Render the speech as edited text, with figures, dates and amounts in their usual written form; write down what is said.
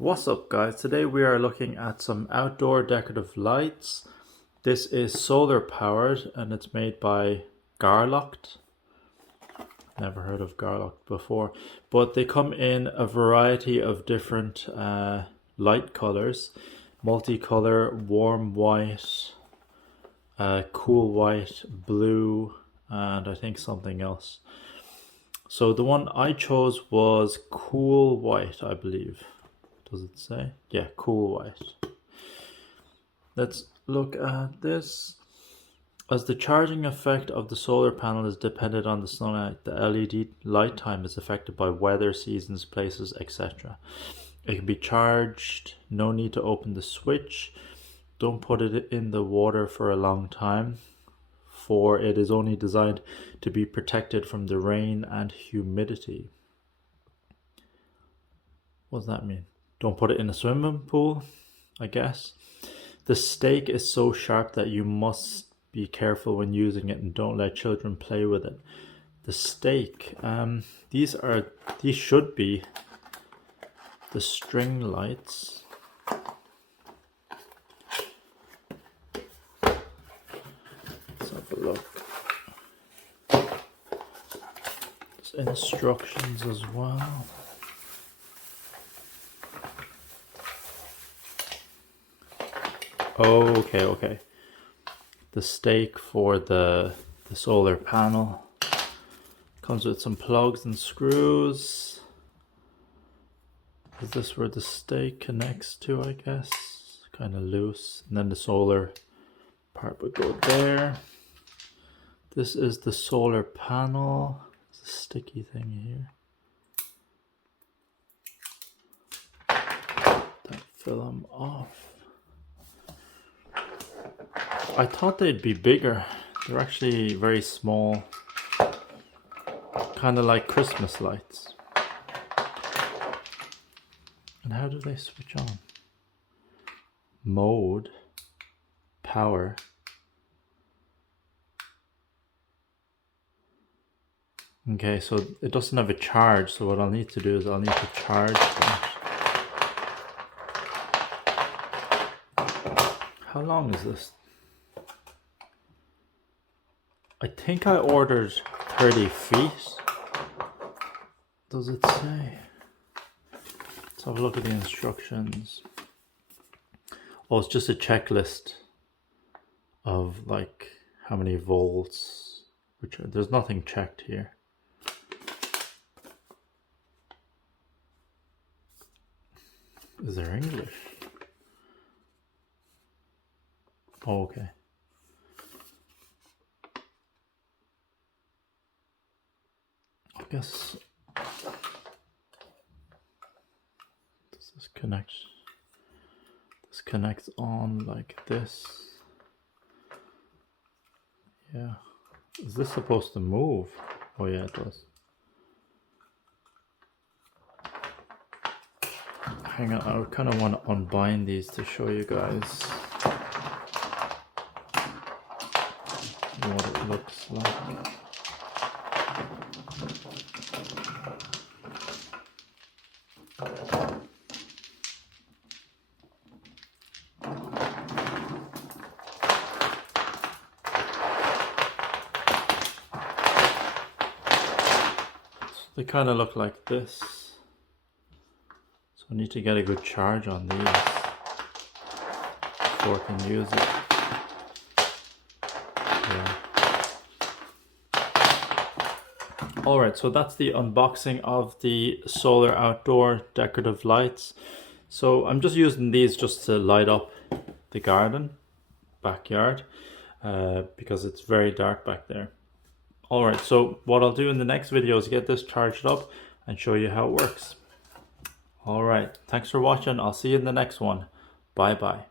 What's up guys, today we are looking at some outdoor decorative lights. This is solar powered and it's made by Garlocht. Never heard of Garlocht before, but they come in a variety of different light colors. Multicolor, warm white, cool white, blue, and I think something else. So the one I chose was cool white, I believe. Does it say? Yeah, cool white. Let's look at this. As the charging effect of the solar panel is dependent on the sunlight, the LED light time is affected by weather, seasons, places, etc. It can be charged, no need to open the switch. Don't put it in the water for a long time, for it is only designed to be protected from the rain and humidity. What does that mean? Don't put it in a swimming pool, I guess. The stake is so sharp that you must be careful when using it and don't let children play with it. The stake, these should be the string lights. Let's have a look. There's instructions as well. Okay. The stake for the solar panel comes with some plugs and screws. Is this where the stake connects to, I guess? Kind of loose. And then the solar part would go there. This is the solar panel. There's a sticky thing here. That film off. I thought they'd be bigger. They're actually very small. Kind of like Christmas lights. And how do they switch on? Mode. Power. Okay, so it doesn't have a charge, so what I'll need to do is I'll need to charge that. How long is this? I think I ordered 30 feet. Does it say? Let's have a look at the instructions. Oh, it's just a checklist of like how many volts, there's nothing checked here. Is there English? Oh, okay. I guess does this connect? This connects on like this. Yeah. Is this supposed to move? Oh yeah, it does. Hang on, I kind of want to unbind these to show you guys what it looks like. They kind of look like this, so I need to get a good charge on these before I can use it. Yeah. Alright, so that's the unboxing of the solar outdoor decorative lights. So I'm just using these just to light up the backyard, because it's very dark back there. Alright, so what I'll do in the next video is get this charged up and show you how it works. Alright, thanks for watching. I'll see you in the next one. Bye bye.